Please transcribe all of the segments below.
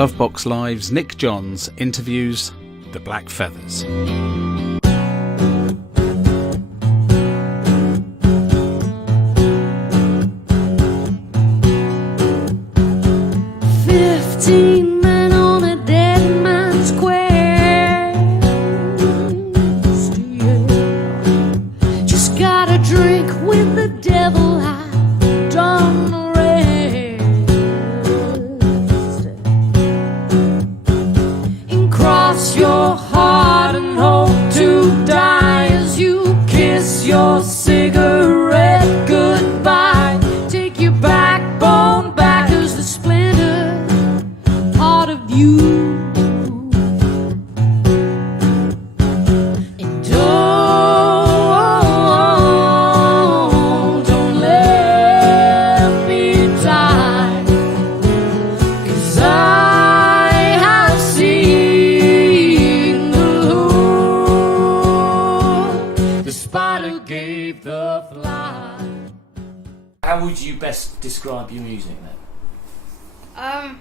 Glovebox Live's Nick Johns interviews the Black Feathers. How would you best describe your music then?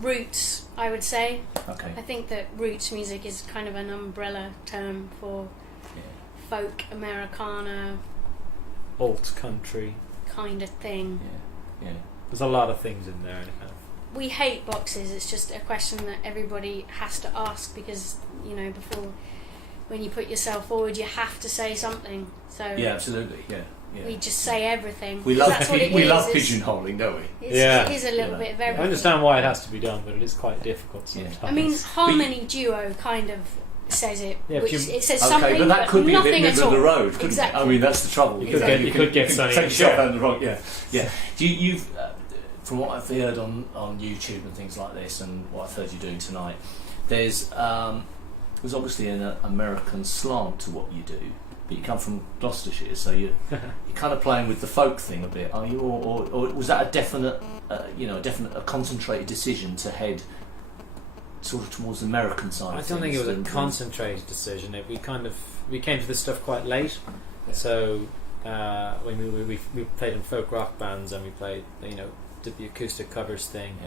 Roots, I would say. Okay. I think that roots music is kind of an umbrella term for folk, Americana, alt country kind of thing. Yeah. There's a lot of things in there. We hate boxes. It's just a question that everybody has to ask because, you know, when you put yourself forward, you have to say something. So yeah, absolutely. Yeah. We just say everything. We love pigeonholing, don't we? It is a little bit of everything. I understand why it has to be done, but it is quite difficult sometimes. I mean, Harmony Duo kind of says it. Yeah, which it says something, but that could be a bit nothing middle at of the all. road, couldn't Exactly. it? I mean, that's the trouble. You could get Sonny take and yourself Cher. out of the wrong. Yeah. You've from what I've heard on YouTube and things like this, and what I've heard you doing tonight, there's obviously an American slant to what you do. But you come from Gloucestershire, so you're kind of playing with the folk thing a bit, are you? Or was that a definite, a concentrated decision to head sort of towards the American side? I don't think it was a concentrated decision. We came to this stuff quite late. Yeah. So when we played in folk rock bands and we played, did the acoustic covers thing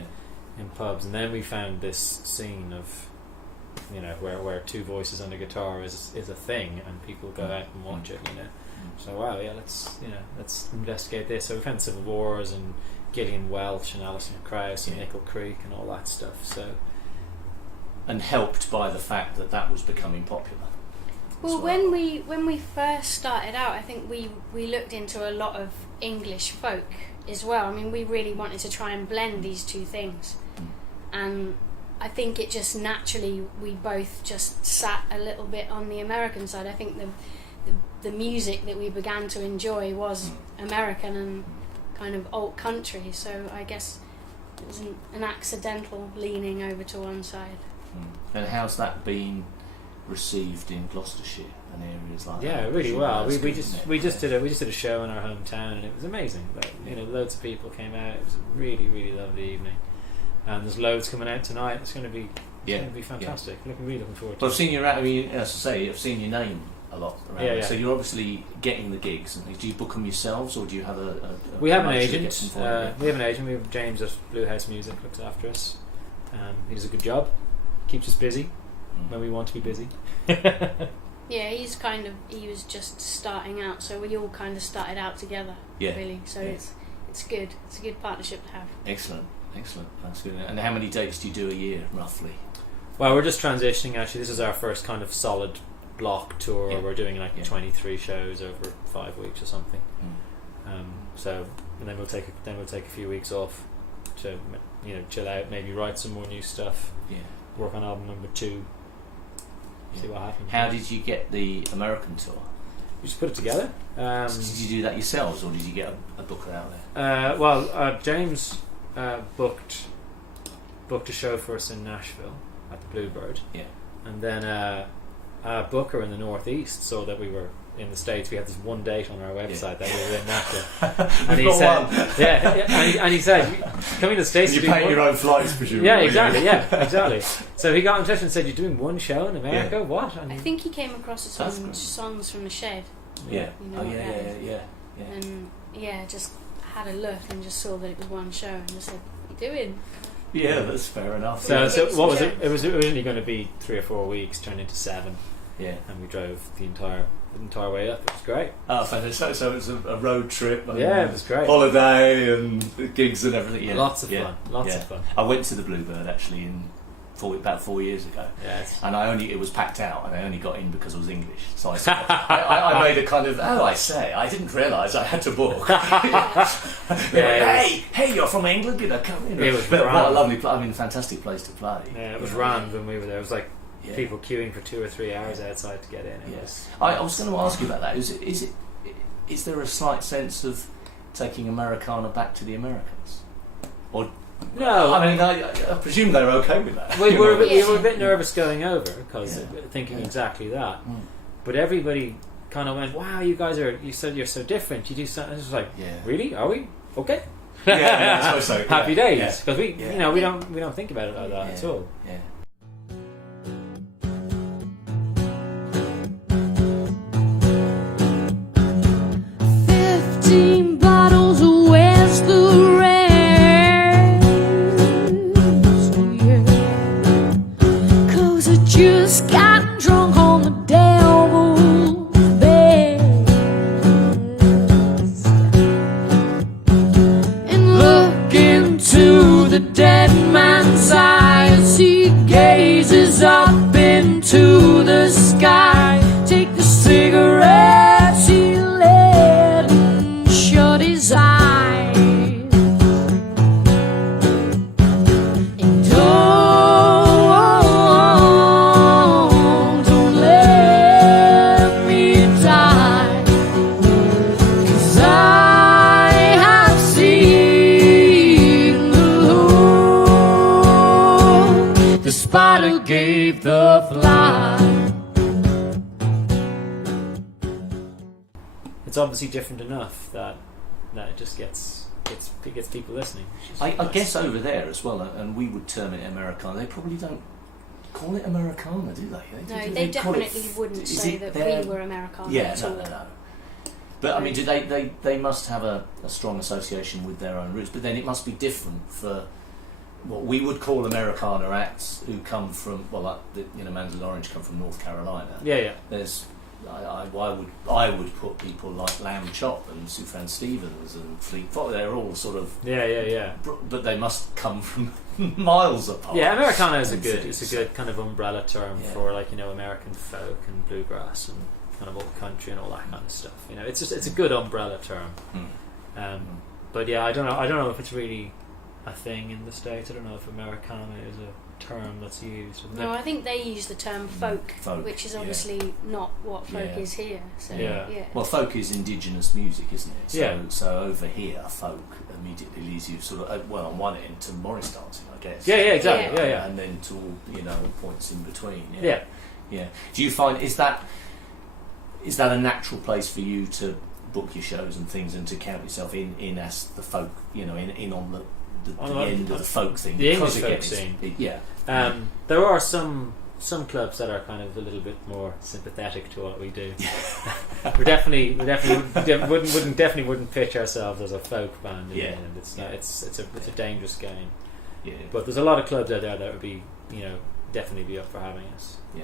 in pubs, and then we found this scene of, where two voices and a guitar is a thing, and people go out and watch it. So wow, let's investigate this. So we found Civil Wars and Gillian Welch and Alison Krauss and Nickel Creek and all that stuff. So, and helped by the fact that was becoming popular. Well, when we first started out, I think we looked into a lot of English folk as well. I mean, we really wanted to try and blend these two things, and I think it just naturally, we both just sat a little bit on the American side. I think the music that we began to enjoy was American and kind of alt country, so I guess it was an accidental leaning over to one side. And how's that been received in Gloucestershire and areas like that? Yeah, really well. We just did a show in our hometown, and it was amazing. Loads of people came out. It was a really, really lovely evening. And there's loads coming out tonight. It's going to be fantastic. Really looking forward to it. I've seen your I've seen your name a lot around. Yeah. So you're obviously getting the gigs. Do you book them yourselves, or do you have We have an agent. We have an agent. We have James at Blue House Music, looks after us. He does a good job. Keeps us busy when we want to be busy. Yeah, he was just starting out, so we all kind of started out together. Yeah. Really. So it's good. It's a good partnership to have. Excellent, that's good. And how many dates do you do a year, roughly? Well, we're just transitioning, actually. This is our first kind of solid block tour. We're doing 23 shows over 5 weeks or something. And then we'll take a few weeks off to chill out, maybe write some more new stuff, work on album number 2, see what happens. How did you get the American tour? We just put it together. Did you do that yourselves, or did you get a booker out there? James booked a show for us in Nashville at the Bluebird. Yeah. And then a booker in the Northeast saw that we were in the States. We had this one date on our website that we were in Nashville. And he said, and he said, coming to the States. You pay your own flights, presumably. Yeah, exactly. So he got in touch and said, "You're doing one show in America? What?" And I think he came across some songs from the Shed. Yeah. And just had a look and just saw that it was one show and just said, "What are you doing?" Yeah, that's fair enough. So what was it? It was originally going to be 3 or 4 weeks, turned into 7. Yeah. And we drove the entire way up. It was great. Oh, fantastic. So it was a road trip. And Yeah, it was great. Holiday and gigs and everything. Yeah. Lots of fun. Lots of fun. I went to the Bluebird actually about 4 years ago. Yes. And it was packed out, and I only got in because I was English. So I made a kind of, I didn't realise I had to book. Hey, you're from England, come in. It was what a lovely fantastic place to play. Yeah, it was rammed when we were there. It was like people queuing for 2 or 3 hours outside to get in. Yes. I was going to ask you about that. Is there a slight sense of taking Americana back to the Americans? Or no, I presume they're okay with that. We were a bit nervous going over because thinking exactly that. But everybody kind of went, "Wow, you guys you're so different. You do something." I was like, "Really? Are we okay?" I suppose so. Happy days because we don't think about it like that at all. Yeah. Bottles of West the Cause I just got drunk on the devil's best. And look into the dead man's eyes, he gazes up into the sky. Take the cigarettes he lit and shut his eyes. And don't let me die, 'cause I have seen the Lord. The spider gave the fly. It's obviously different enough that it just gets people listening. I guess over there as well, and we would term it Americana. They probably don't call it Americana, do they? No, they definitely wouldn't say that we were Americana at all. No. But I mean, do they must have a strong association with their own roots. But then it must be different for what we would call Americana acts who come from Mans and Orange come from North Carolina. Yeah. There's I would put people like Lamb Chop and Sufjan Stevens and Fleet Foxes. They're all sort of but they must come from miles apart. Yeah, Americana is a good kind of umbrella term for American folk and bluegrass and kind of old country and all that kind of stuff. It's a good umbrella term. But yeah, I don't know if it's really a thing in the States. I don't know if Americana is a term that's used. No, I think they use the term folk, which is obviously not what folk is here. So, Well, folk is indigenous music, isn't it? So, Yeah. So over here, folk immediately leads you sort of on one end to Morris dancing, I guess. Yeah, exactly. Yeah. And then to all points in between. Yeah. Do you find is that a natural place for you to book your shows and things and to count yourself in as the folk, in on the end of the folk thing, the English folk scene? There are some clubs that are kind of a little bit more sympathetic to what we do. we definitely wouldn't pitch ourselves as a folk band. In the end. It's a dangerous game. Yeah. But there's a lot of clubs out there that would be definitely be up for having us. Yeah.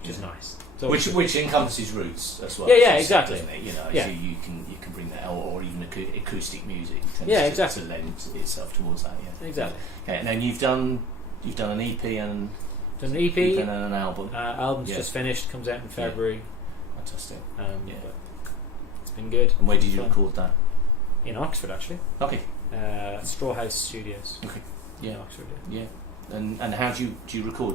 Which is nice. Which encompasses roots as well. Yeah, exactly. Doesn't it? Yeah. So you can bring that, or even acoustic music. Exactly. To lend itself towards that. Yeah. Exactly. Okay, and then you've done an EP and an EP and an album. Album's just finished. Comes out in February. Fantastic. But it's been good. And where did you record that? In Oxford, actually. Okay. Straw House Studios. Okay. Yeah. In Oxford. Yeah. And how do you record?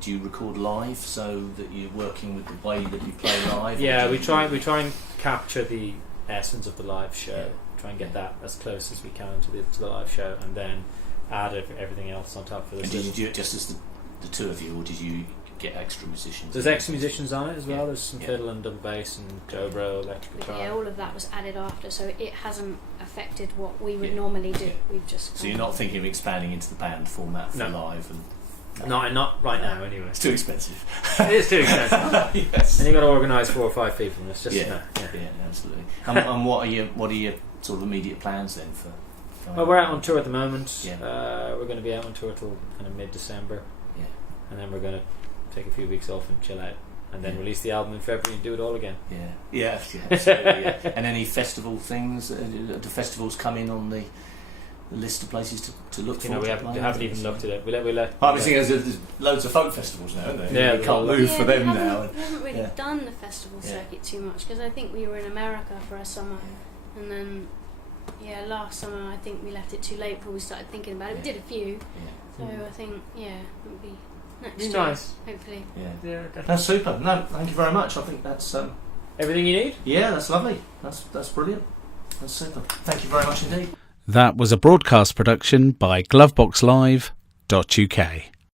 Do you record live so that you're working with the way that you play live? Yeah, we try and capture the essence of the live show. Yeah. Try and get that as close as we can to the live show, and then add everything else on top of it. And did you do it just as the two of you, or did you get extra musicians? There's extra musicians on it as well. There's some fiddle and double bass and dobro, electric guitar. Yeah, all of that was added after, so it hasn't affected what we would normally do. We've just so you're not thinking of expanding into the band format for live and. No, not right now. Anyway, it's too expensive. It is too expensive. Yes. And you've got to organise 4 or 5 people. And it's just absolutely. And what are your sort of immediate plans then for Well, we're out on tour at the moment. Yeah. We're going to be out on tour till kind of mid-December. Yeah. And then we're going to take a few weeks off and chill out. And then Yeah. release the album in February and do it all again. Yeah, absolutely. Yeah. And any festival things? Do festivals come in on the list of places to look for? We haven't even looked at it. We let I'm thinking there's loads of folk festivals now, aren't there? Yeah, we can't move for them now. We haven't really Yeah. done the festival circuit too much because I think we were in America for a summer, and then last summer I think we left it too late before we started thinking about it. We did a few, so I think it would be next year, nice. hopefully. Yeah, That's super. No, thank you very much. I think that's everything you need. yeah, that's lovely. That's brilliant. That's super. Thank you very much indeed. That was a broadcast production by Glovebox Live.uk.